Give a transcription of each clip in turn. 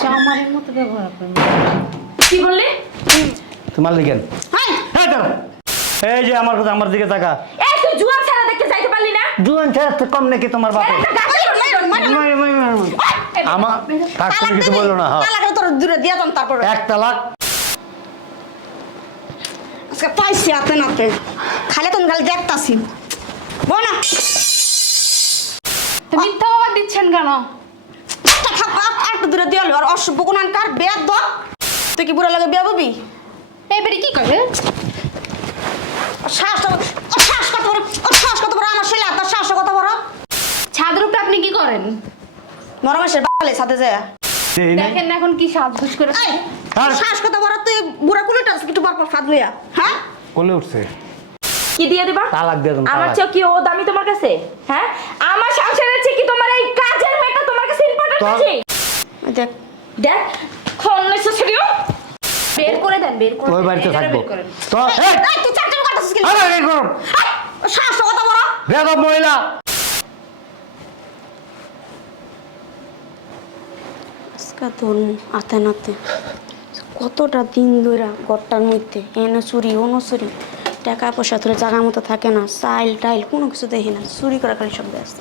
চামারের মতো ব্যবহার করেন। কি বললি? তোমার লিখেন হাই! এই এই যে আমার কথা আমার দিকে তাকা। এই তুই জুয়ান ছাড়া দেখতে যাইতে পারলি না? জুয়ান ছাড়া তো কম নাকি তোমার। আমার তার কিছু বলল না হ্যাঁ। তালাকটা তোর দূরে দিয়ে যান তারপর। এক তালাক। আজকে পাইছি হাতে নাতে। খালে তো খালি দেখতাছি। বল না। মিথ্যা বাবা দিচ্ছেন কেন? একটু দূরে দিয়ে আর অসভ্য কোনান কার বেয়াদ দ তুই কি বুড়া লাগে বিয়া ববি এবারে কি করে শ্বাস শ্বাস কত বড় শ্বাস কত বড় আমার ছেলে তার শ্বাস কত বড়? ছাদের উপরে আপনি কি করেন? নরমেশের বালে সাথে যায়। দেখেন এখন কি সাজগুজ করে শ্বাস কত বড়? তুই বুড়া কুলিটা একটু পর ফাদ লইয়া হ্যাঁ? কোলে উঠছে। কি দিয়ে দিবা? তালাক দিয়ে দেন আমার চেয়ে কি ও দামি তোমার কাছে? হ্যাঁ? আমার সংসারের চেয়ে কি তোমার এই কাজের মেয়েটা তোমার কাছে ইম্পর্টেন্ট আছে? দেখ। দেখ বের করে দেন বের করে দেন, বাড়িতে থাকব। তো এই, তুই করতেছিস কি আরে, এই গরম। শ্বাস কত বড় বেয়াদব মহিলা! আজকে তোর আতে নাতে কতটা দিন ধরে ঘরটার মধ্যে এনে চুরি ওনো চুরি। টাকা পয়সা ধরে জায়গার মতো থাকে না চাইল টাইল কোনো কিছু দেখি না চুরি করা খালি সব ব্যস্ত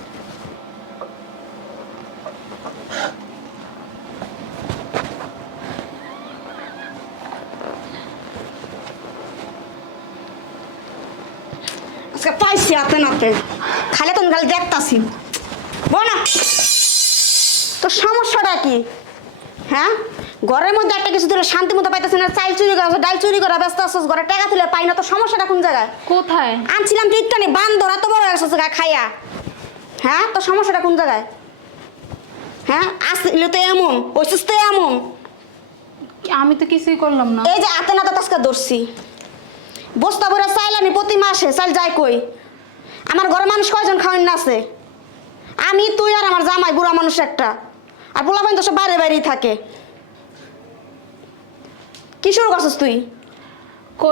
আজকে পাইছি হাতে নাতে খালে তো দেখতাছি। বল না। তোর সমস্যাটা কি? হ্যাঁ? ঘরের মধ্যে একটা কিছু দিলে শান্তি মতো পাইতেছে না চাইল চুরি করা ডাল চুরি করা ব্যস্ত আসছিস ঘরে টাকা তুলে পাই না তো সমস্যাটা কোন জায়গায়? কোথায়? আনছিলাম তুই ইত্যানি বান্দর এত বড় একশো টাকা খাইয়া। হ্যাঁ? তো সমস্যাটা কোন জায়গায়? হ্যাঁ? আসলে তো এমন ওইসিস তো এমন। আমি তো কিছুই করলাম না। এই যে হাতে না তো তাসকা ধরছি। বস্তা ভরে চাইল আমি প্রতি মাসে চাইল যাই কই? আমার ঘরে মানুষ কয়জন খাওয়ান আছে? আমি তুই আর আমার জামাই বুড়া মানুষ একটা। আর পোলা তো সব বাইরে বাইরেই থাকে। কি শুরু করছিস তুই?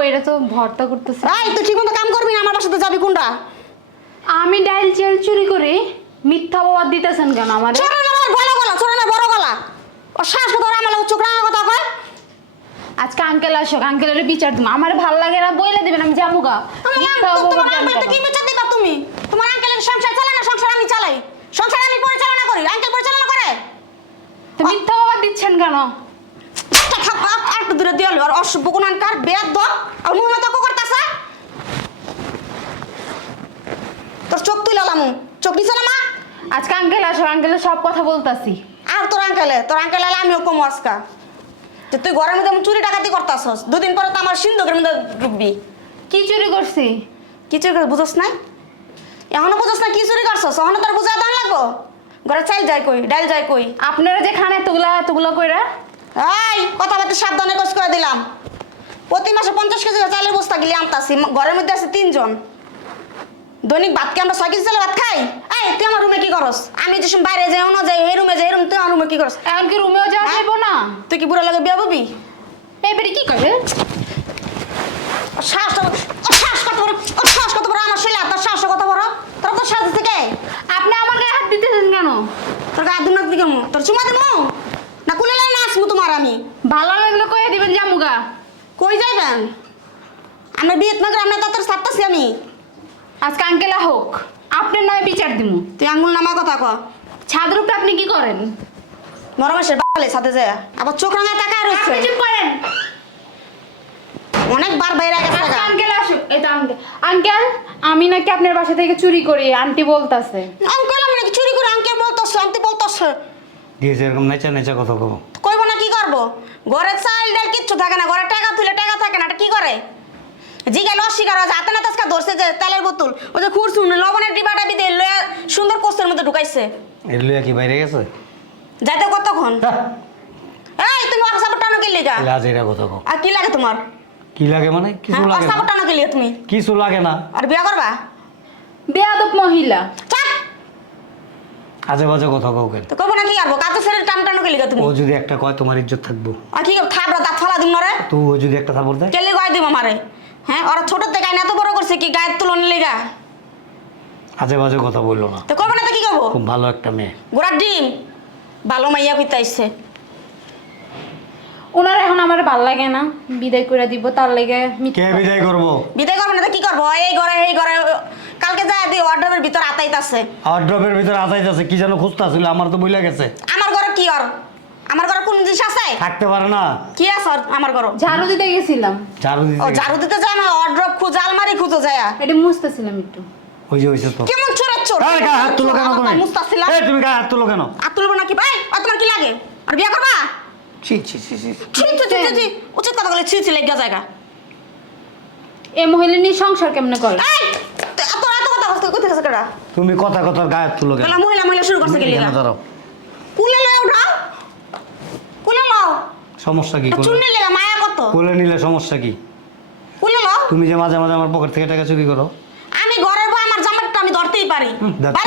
এটা তো ভর্তা করতেছে। এই তুই ঠিক মতো কাম করবি না? আমার বাসাতে যাবি কোনটা? আমি ডাইল চেল চুরি করে মিথ্যা বাবা দিতেছেন কেন আমার? ছোট না বড় গলা ছোট না বড় গলা। ও শ্বাস কথা আমার চোখ রাঙা কথা কয়। আজকে আঙ্কেল আসুক আঙ্কেলের বিচার আমার ভালো লাগে না বইলে দিবেন আমি যাব গা। মিথ্যা কেন কেন? তুমি? তোমার আঙ্কেলের সংসার চালায় না সংসার আমি চালাই? সংসার আমি পরিচালনা করি আঙ্কেল পরিচালনা করে? তো মিথ্যা বাবা দিচ্ছেন কেন? একটা দূরে দিয়ে আর অসভ্য গুণানকার বেয়াদ দ আর মুখ মতো করতেছে? তোর চোখ তুইলাম চোখ দিছে না মা? আজকে আঙ্কেল আসুক আঙ্কেলের সব কথা বলতাছি। আর তোর আঙ্কেলে তোর আঙ্কেল এলে আমিও কমো আজকা। যে তুই ঘরের মধ্যে চুরি ডাকাতি করতাছস দুদিন পরে তো আমার সিন্ধুকের মধ্যে ঢুকবি। কি চুরি করছি? কি চুরি করে বুঝস নাই? এখনও বুঝস না কি চুরি করছস? এখনও তোর বুঝা দান লাগবো? ঘরে চাইল যাই কই ডাইল যাই কই। আপনারা যে খান এতগুলা এতগুলো কইরা? এই কথাবার্তা সাবধানে কোচ করে দিলাম। প্রতি মাসে পঞ্চাশ কেজি চালের বস্তা গিয়ে আনতাছি ঘরের মধ্যে আছে তিনজন। দৈনিক ভাত কি আমরা ছয় কেজি চালে ভাত খাই? এই তুই আমার রুমে কি করস? আমি যে সময় বাইরে যাই না যাই এই রুমে যাই এই রুম তুই আমার রুমে কি করস? এখন কি রুমেও যাওয়া হ্যাঁ? যাইব না। তুই কি বুড়ো লাগে বিয়া ববি? এবারে কি করে ওর শ্বাস শ্বাস কত বড় শ্বাস কত বড় আমার ছেলে আর শ্বাস কত বড় তোর তো শ্বাস থেকে আপনি আমার গায়ে হাত দিতেছেন কেন? তোর গা দুনার দিকে তোর চুমা দিমু না কুলে লাই না আসব তোমার আমি। ভালো লাগলে কয়ে দিবেন জামুগা কই যাইবেন আমরা বিয়েত না আমরা তো তোর সারতাছি আমি। আজকে আঙ্কেলা হোক আপনার নামে বিচার দিমু। তুই আঙ্গুল নামা কথা ক। ছাদের উপরে আপনি কি করেন? নরমেশের বালে সাথে যায় আবার চোখ রাঙা তাকায় রয়েছে। চুপ করেন। অনেকবার বাইরে গেছে। আঙ্কেল আসুক। এটা আঙ্কেল আঙ্কেল আমি নাকি আপনার বাসা থেকে চুরি করি আন্টি বলতাছে। আঙ্কেল আমি নাকি চুরি করে আঙ্কেল বলতেছে আন্টি বলতেছে। দিয়েছে এরকম নেচা নেচা কথা কব কইব না কি করব? ঘরে চাইল ডাল কিচ্ছু থাকে না ঘরে টাকা তুলে টাকা থাকে না এটা কি করে? জিগাল অস্বীকার আছে হাতে না তাসকা ধরছে যে তেলের বোতল ওই যে খুঁড়ছুন লবণের ডিবাটা বিদে লয়ে সুন্দর কোস্তের মধ্যে ঢুকাইছে। এর লইয়া কি বাইরে গেছে? যাইতে কতক্ষণ? হ্যাঁ, এই তুমি অক্সাপট টানো কিনলি গা লাজ এরা কথা আর কি লাগে তোমার? কি লাগে মানে? কিছু লাগে না। অক্সাপট টানো কিনলি তুমি? কিছু লাগে না। আর বিয়া করবা? বেয়াদব মহিলা। আজে বাজে কথা কও কেন? তো কইব না কি করব? কাতো ছেড়ে টান টানো কিনলি গা তুমি? ও যদি একটা কয় তোমার ইজ্জত থাকব। আর কি থাপড়া দাঁত ফালা দিন রে? তো ও যদি একটা থাপড় দেয়? কেলে গায়ে দিব আমারে? হ্যাঁ ওরা ছোট থেকে আইনা এত বড় করছে কি গায়ের তুলন লেগা? আজে বাজে কথা বলল না। তো করব না তো কি করব খুব ভালো একটা মেয়ে। গোড়ার ডিম। ভালো মাইয়া পিতাইছে ওনার এখন আমার ভালো লাগে না। বিদায় করে দিব তার লেগে কে বিদায় করব? বিদায় করব না তো কি করব? এই ঘরে এই ঘরে কালকে যা দিই অর্ডারের ভিতর আতাইতাছে। আর ড্রপের ভিতরে আতাই যাচ্ছে কি যেন খুঁজতে ছিল আমার তো বইলা গেছে। আমার ঘরে কি আর আমার ঘরে কোন জিনিস আছে? থাকতে পারে না। কি আছে আমার ঘরে। ঝাড়ু দিতে গেছিলাম। ঝাড়ু ও দিতে ঝাড়ু দিতে যায় না অর্ডার খুঁজে আলমারি খুঁজে যায়। এটা মুছতেছিলাম একটু। ওই যে হয়েছে তো। কেমন চোর? হাত তুলো কেন তুমি? এই, তুমি হাত তুলো কেন? আর তুলবো নাকি? ভাই আর তোমার কি লাগে? আর বিয়ে করবা? ছি ছি ছি ছি ছি। ছি ছি, ছি, ছি। উচিত কথা বলে ছি ছি লেগে জায়গা। এই মহিলা নিয়ে সংসার কেমনে করে? এই তো এত এত কথা বলতে কোথায় কেডা? তুমি কথা কথার গায়ে তুলো কেন? মহিলা মহিলা শুরু করছে কেন দাঁড়াও? কুলে লও উঠাও কুলে লও। সমস্যা কি তো চুন্নি লেগা মায়া কত? কোলে নিলে সমস্যা কি? কুলে লও। তুমি যে মাঝে মাঝে আমার পকেট থেকে টাকা চুরি করো আমি ঘরের বউ আমার ধরতেই পারি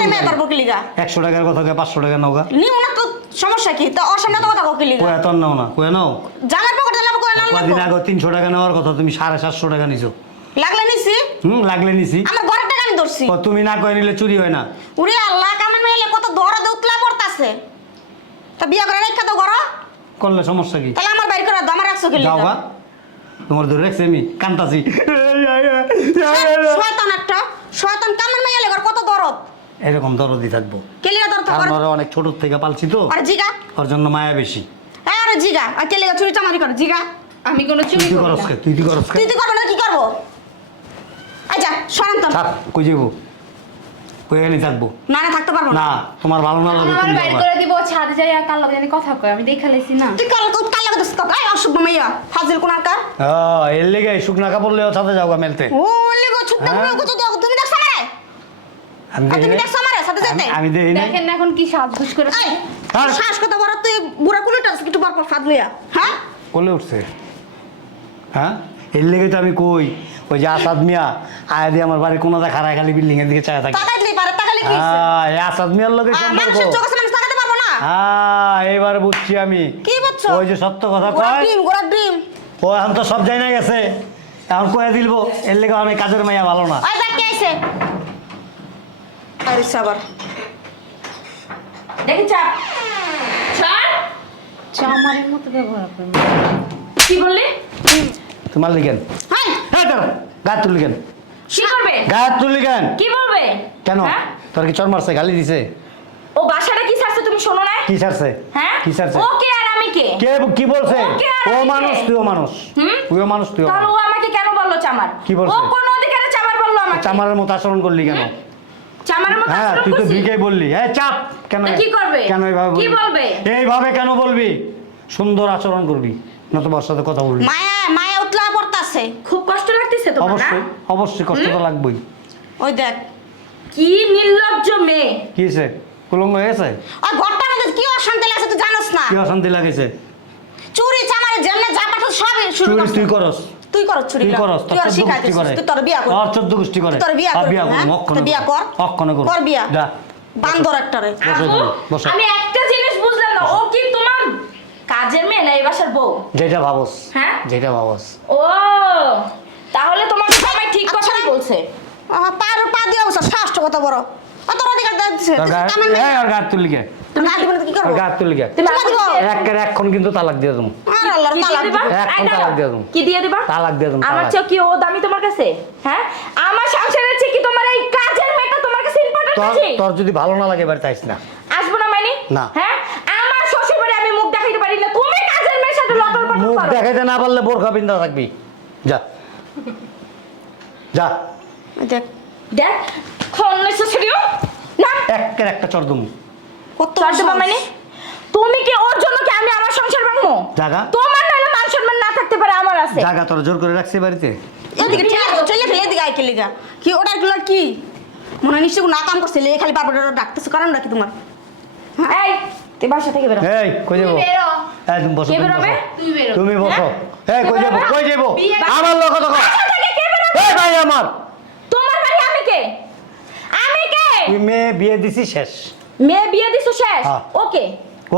মেয়ে পারি। কি লিগা একশো টাকার কথা কয়ে পাঁচশো টাকা নাও গা নিও না তো সমস্যা কি তো ওর সামনে তো কথা কি লিগা কয়ে তো নাও না কয়ে নাও জামার পকেটে লাগবো করে না কদিন আগে তিনশো টাকা নেওয়ার কথা তুমি সাড়ে সাতশো টাকা নিছো লাগলে নিছি হুম লাগলে নিছি আমার ঘরের টাকা আমি ধরছি তুমি না কয়ে নিলে চুরি হয় না উড়ি আল্লাহ কামান মেলে কত দরা দৌতলা পড়তাছে তা বিয়া করে রেখা তো করো করলে সমস্যা কি তাহলে আমার বাইর করে দাও, আমার রাখছো কি গা তোমার ধরে রাখছি আমি কান্তাছি শয়তান একটা শয়তান কামান ঘর কত এরকম দরদি থাকব। কেলিগা দরদ কারণ ওরা অনেক ছোট থেকে পালছি তো। আর জিগা। ওর জন্য মায়া বেশি। আরে জিগা আর কেলিগা চুরি চামারি করে জিগা। আমি কোনো চুরি করস না। কে? তুই কি করস কে? তুই তুই করব না কি করব? আচ্ছা থাক কই যাব? কই এনে থাকব? না না থাকতে পারব না। তোমার ভালো না লাগবে তুমি বাইর। করে দিব ছাদে যাই আর কাল লগে জানি কথা কয় আমি দেখা লেছি না। তুই কাল কাল লাগা দোস্ত মাইয়া ফাজিল কোন আকার হ্যাঁ, এর লেগে শুকনা কাপড় লেও ছাদে যাও মেলতে। ও লিগো হ্যাঁ? বলে কত দাও তুমি দেখছ আমারে আমি আর দেখি তুমি সাথে সাথে? আমি- আমি দেখি দেখেন না এখন কি সাজগুজ করে শ্বাস কত বড় তুই বুড়া কুলিটা একটু পর পর ফাদলুয়া হ্যাঁ? কোলে উঠছে। হ্যাঁ? এর লেগে তো আমি কই ওই যে আসাদ মিয়া আয়া দিয়ে আমার বাড়ির কোনাতে খারায় খালি বিল্ডিং এর দিকে চায় থাকে। তাকাইলে পারে তাকাইলে কি হ্যাঁ এই আসাদ মিয়ার লগে সম্পর্ক। হ্যাঁ এবার বুঝছি আমি। কি বুঝছ? ওই যে সত্য কথা কয় ও এখন তো সব জায়গায় গেছে। এখন কয়ে দিলবো এর লেগে আমি কাজের মাইয়া ভালো না। ওই দেখ কে আইছে। আরে সাবার। দেখি চাপ চাপ চামারের মতো ব্যবহার করে কি বললি? তোমার লিখেন হাই! হ্যাঁ দাঁড়াও গায়ে তুলি কেন কি করবে? গায়ে তুলি কেন কি বলবে? কেন? তোর কি চর মারছে গালি দিছে? ও বাসাটা কি ছাড়ছে তুমি শোনো না কি ছাড়ছে? হ্যাঁ? কি ছাড়ছে? ও কে আর আমি কে? কে কি বলছে? ও মানুষ? তুইও মানুষ? তুইও মানুষ তুইও তাহলে ও মানুষ। আমাকে কেন বলল চামার? কি বলছে? ও কোন অধিকারে চামার বলল আমাকে। চামারের মতো আচরণ করলি কেন? হ্যাঁ তুই তো ভিকে বললি। হ্যাঁ চাপ। কেন কি করবে? কেন এইভাবে কি বলবে? এইভাবে কেন বলবি? সুন্দর আচরণ করবি। না তো সাথে কথা বলবি। মায়া মায়া উতলা পড়তাছে। খুব কষ্ট লাগতেছে তোমার অবশ্যই অবশ্যই কষ্ট তো লাগবেই। ওই দেখ। কি নির্লজ্জ মেয়ে। কি হয়েছে? কুলঙ্গ হয়ে গেছে? ওই ঘরটার মধ্যে কি অশান্তি লাগছে তুই জানোস না? কি অশান্তি লাগেছে? চুরি চামারে জেলে যা পাঠাস সবই শুরু তুই করস। তুই করস চুরি তুই তুই তোর আর করে। তুই বিয়া কর তোর চোদ্দ গোষ্ঠী করে। তোর বিয়া আর করবি, বিয়া হ্যাঁ? অক্ষণে বিয়া কর। অক্ষণে করব। কর বিয়া। যা বান্দর বসো। আমি একটা জিনিস বুঝলাম না। ও কি তোমার কাজের মেয়ে না এই বাসার বউ? যেটা ভাবস হ্যাঁ? যেটা ভাবস। ও তাহলে তোমার জামাই ঠিক আচ্ছা। কথাই বলছে। পার পা বসে শ্বাসটা কত বড়? অত অধিকার দিচ্ছে কামের মেয়ে। আর গায়ে তুলি কে? তুমি আগে বলে কি আর করব গায়ে তুলি তুমি চুমা দিব। আমাকে- একের এখন কিন্তু তালাক দিয়ে দেবো। আর আল্লাহর তালাক এখন তালাক দিয়ে দেবো। কি দিয়ে দিবা? তালাক দিয়ে দেবো, আমার চেয়ে কি ও দামি তোমার কাছে? হ্যাঁ? আমার সংসারের চেয়ে কি তোমার এই কাজের মেয়েটা তোমার কাছে ইম্পর্টেন্ট তোর আছে? তোর যদি ভালো না লাগে বাড়িতে আইস না। আসব না মাইনি না। হ্যাঁ? আমার শ্বশুর বাড়ি আমি মুখ দেখাইতে পারি না। তুমি কাজের মেয়ের সাথে লটর পটর মুখ দেখাইতে না পারলে বোরখা পিন্দা থাকবি। যা। যা। দেখ। দেখ খন্নে শ্বশুরিও না। একের একটা চর্দম কত দেবা। মানে তুমি কি ওর জন্য কি আমি আমার সংসার ভাঙবো? জাগা। তোমার নাহলে মান সম্মান না থাকতে পারে আমার আছে জাগা তোর জোর করে রাখছি বাড়িতে? এদিকে চলে চলে ফেলে দিকে আইকে লিগা কি ওটা গুলো কি মনে হয় নিশ্চয় না কাম করছে লে খালি বারবার ডাকতেছে কারণ নাকি তোমার? এই তুই বাসা থেকে বেরো। এই কই যাব? তুমি এই তুমি বসো কে বেরোবে? তুই বেরো। তুমি বসো। এই কই যাব? কই যাব? আমার লোক? এই ভাই আমার। তোমার বাড়ি আমি কে? আমি কে? তুই মেয়ে বিয়ে দিছি শেষ। মেয়ে বিয়ে দিছো শেষ? হ্যাঁ। ওকে।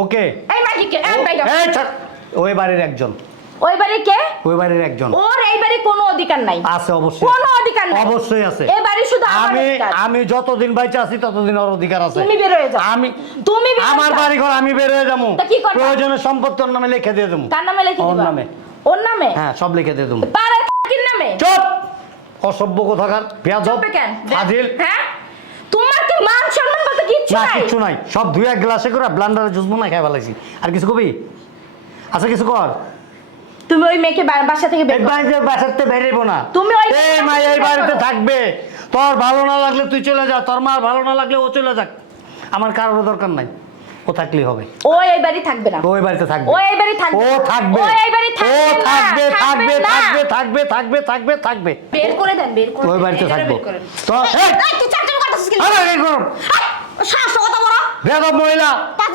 ওকে। এই মাগি কে? এই এই ছাড়। ওই বাড়ির একজন। ওই বাড়ি কে? ওই বাড়ির একজন। ওর এই বাড়ি কোনো অধিকার নাই। আছে অবশ্যই কোনো অধিকার নাই। অবশ্যই আছে। এই বাড়ি শুধু আমার আমি অধিকার। আমি যতদিন বাইচে আছি ততদিন ওর অধিকার আছে। তুমি বের হয়ে যাও। আমি তুমি বের হয়ে আমার যাও। বাড়ি ঘর আমি বের হয়ে যাব। তা কি করবা? প্রয়োজনে সম্পত্তি ওর নামে লিখে দিয়ে দেবো। কার নামে লিখে ওর দিবা? নামে। ওর নামে? হ্যাঁ সব লিখে দিয়ে দেবো। পাড়ার নামে? চুপ! অসভ্য কোথাকার। পেঁয়াজ চুপে কেন? ফাজিল। হ্যাঁ? তোমার কি কিচ্ছু না নাই। কিচ্ছু নাই। সব দুই এক গ্লাসে করে ব্লান্ডারে জুস বানাই খাই ফেলাইছি। আর কিছু কবি? আচ্ছা কিছু কর। তুমি ওই মেয়েকে বা- বাসা থেকে বের করো। একবার যে বাসাতে বেরিয়েবো না। তুমি ওই- এই মা এই বাড়িতে থাকবে। তোর ভালো না লাগলে তুই চলে যা তোর মার ভালো না লাগলে ও চলে যাক। আমার কারোর দরকার নাই। ও থাকলেই হবে। ও এই বাড়ি থাকবে না। ও এই বাড়িতে থাকবে। ও এই বাড়ি থাকবে ও থাকবে। ও এই বাড়ি ও থাকবে না, থাকবে থাকবে না। থাকবে থাকবে থাকবে থাকবে থাকবে। বের করে দেন বের করে ওই দেন, বাড়িতে এটারে থাকব। বের করেন। তো এই, এই, তুই চারজন কাটাছিস কি আরে এই বড় বেদব মহিলা।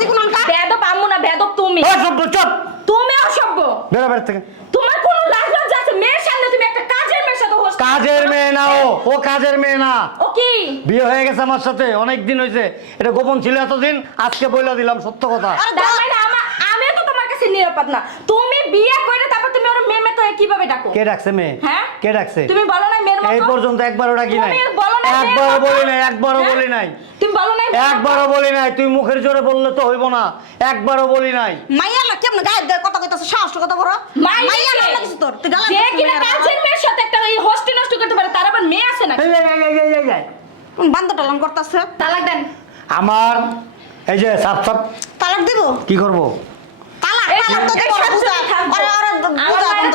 কোন অঙ্কা বেদব আম্মু না বেদব তুমি। অসভ্য চুপ। তুমি অসভ্য। বেরো থেকে। তোমার কোনো লাজ লজ্জা আছে? মেয়ের সামনে তুমি একটা কাজের মেয়ের সাথে হোস্ট কাজের মেয়ে না ও। ও কাজের মেয়ে না। ও কি? বিয়ে হয়ে গেছে আমার সাথে। অনেক দিন হয়েছে। এটা গোপন ছিল এতদিন। আজকে বইলা দিলাম সত্য কথা। আমা- তো তোমার কাছে নিরাপদ না। তুমি বিয়ে করে তারপর তুমি ওর মেয়ে মেয়ে তো কীভাবে ডাকো? কে ডাকছে মেয়ে? হ্যাঁ? কে ডাকছে? তুমি বলো না মেয়ের মতো? এই পর্যন্ত একবারও ডাকি নাই। বলো না মেয়ের একবারও বলি নাই একবারও হ্যাঁ? বলি নাই। একবারও বলি নাই তুই মুখের জোরে বললে তো হইব না। একবারও বলি নাই। মাইয়া না কেমন গায়ে দেয় কথা কইতাছে সাহস কত বড় মাইয়া না কে? কিছু তোর তুই গালা যে দিছিস কিনা মাইয়ার কাজের মেয়ের সাথে একটা ওই হোস্টেল নষ্ট করতে পারে তার আবার মেয়ে আছে না এই, এই, এই, এই, এই, এই। বান্ধ টালাম করতাছে? তালাক দেন। আমার এই যে সাপ সাপ। তালাক দিব? কি করব? তালাক এই তালাক তো এই সব বুঝা। থাকব। আরে আরে বুঝা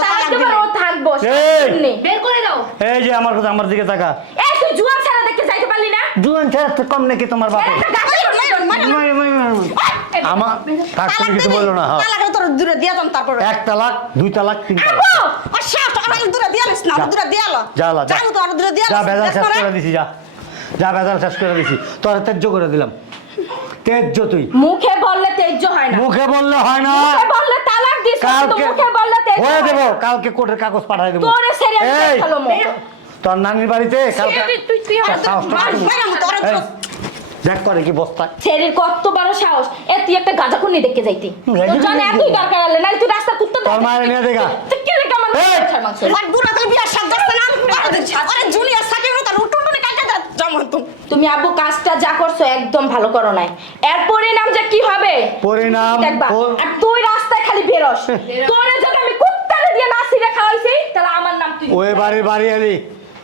তালাক দেবো, ও থাকব এই! বের করে দাও। এই যে আমার কথা আমার দিকে তাকা এই তুই জুয়ান ছাড়া দেখতে যাইতে পারলি না জুয়ান ছেড়ে কম নাকি তোমার বাপে একটা গাছের মাইয়া, মাইয়া, মাইয়া। মাই, মাই, মাই, মাই। আমার থাক তুমি কিছু বলল না হ্যাঁ। তোর দূরে দিয়া যাম তারপরে। এক তালাক দুই তালাক তিন তালাক। আব্বু! আর সাহস আমার দূরে দিয়া না দূরে দিয়া যা যা তো দূরে দিয়া যা নিস, শেষ করে দিছি যা। যা ভেজাল শেষ করে দিছি। তোর তেজ্য করে দিলাম। তেজ্য তুই। মুখে বললে তেজ্য হয় না। মুখে বললে হয় না। মুখে বললে তালাক দিস কালকে মুখে বললে তেজ্য হয়ে কালকে কোর্টের কাগজ পাঠাই দেবো। তোরে। তোর নানির বাড়িতে কালকে তুই- তুই- আমার তোর দেখ করে কি বস্তা। ছেলের কত বড় সাহস। এ তুই একটা গাঁজা খুনি দেখতে যাইতি। গাঁজা তোর জানে এতই দরকার হলে না তুই রাস্তা কুত্তা তোর মায়ের নিয়ে দেখা। তুই কে আর বুড়া বিয়ার সাথ না? আরে জুনিয়র তার উঠুন উঠুন জমা তো তুমি আব্বু কাজটা যা করছ একদম ভালো করো নাই। এর পরিণাম যে কি হবে? পরিণাম আর তুই রাস্তায় খালি বেরোস। তোরে যদি আমি কুত্তারে দিয়ে না সিরে খাওয়াইছি তাহলে আমার নাম তুই ওই বাড়ির বাড়ি এলি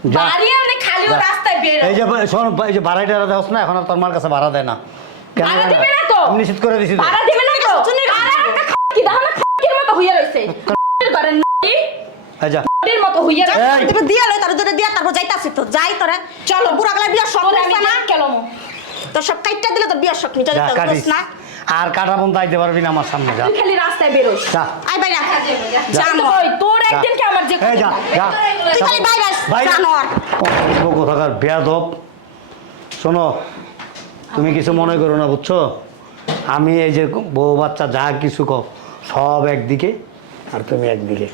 যা। বাড়ি আনলে খালি ও যা। রাস্তায় বেরো এই যে শোন এই যে ভাড়াটা দেওয়াস না এখন আর তোর মার কাছে ভাড়া দেয় না। কেন ভাড়া দেয় দিবে না তো? আমি নিশ্চিত করে দিছি তো। ভাড়া দিবে না তো? চুনি একটা খাকি দাও খাকির মতো হইয়া রইছে। করেন এই যা। নদীর মতো হইয়া রইছে। এই তুমি দিয়া লই তার দূরে দিয়া তারপর যাইতাছি তো। যাই তোরে। চলো। বুড়া গলা বিয়ার শখ তোরে আমি না? কেলম তো সব কাইটটা দিলে তোর বিয়ার শখ মিটা যা কাটিস। না। আর কাটা বন্ধ আইতে পারবি না আমার সামনে যা। তুই খালি রাস্তায় বেরোস। যা। আই বাইরা। যা। জানো। তোর একদিন কে আমার যে এই যা যা। তুই খালি বাইরা জানোয়ার অসভ্য কোথাকার বেয়াদব। শোনো তুমি কিছু মনে করো না বুঝছ? আমি এই যে বউ বাচ্চা যা কিছু কও সব একদিকে আর তুমি একদিকে।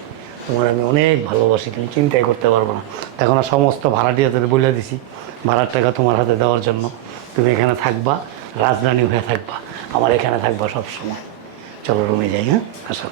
তোমার আমি অনেক ভালোবাসি তুমি চিন্তাই করতে পারব না। এখন আর সমস্ত ভাড়াটিয়াদের বলে দিছি ভাড়ার টাকা তোমার হাতে দেওয়ার জন্য। তুমি এখানে থাকবা রাজধানী হয়ে থাকবা আমার এখানে থাকবা সব সময় চলো রুমে যাই হ্যাঁ? আসো।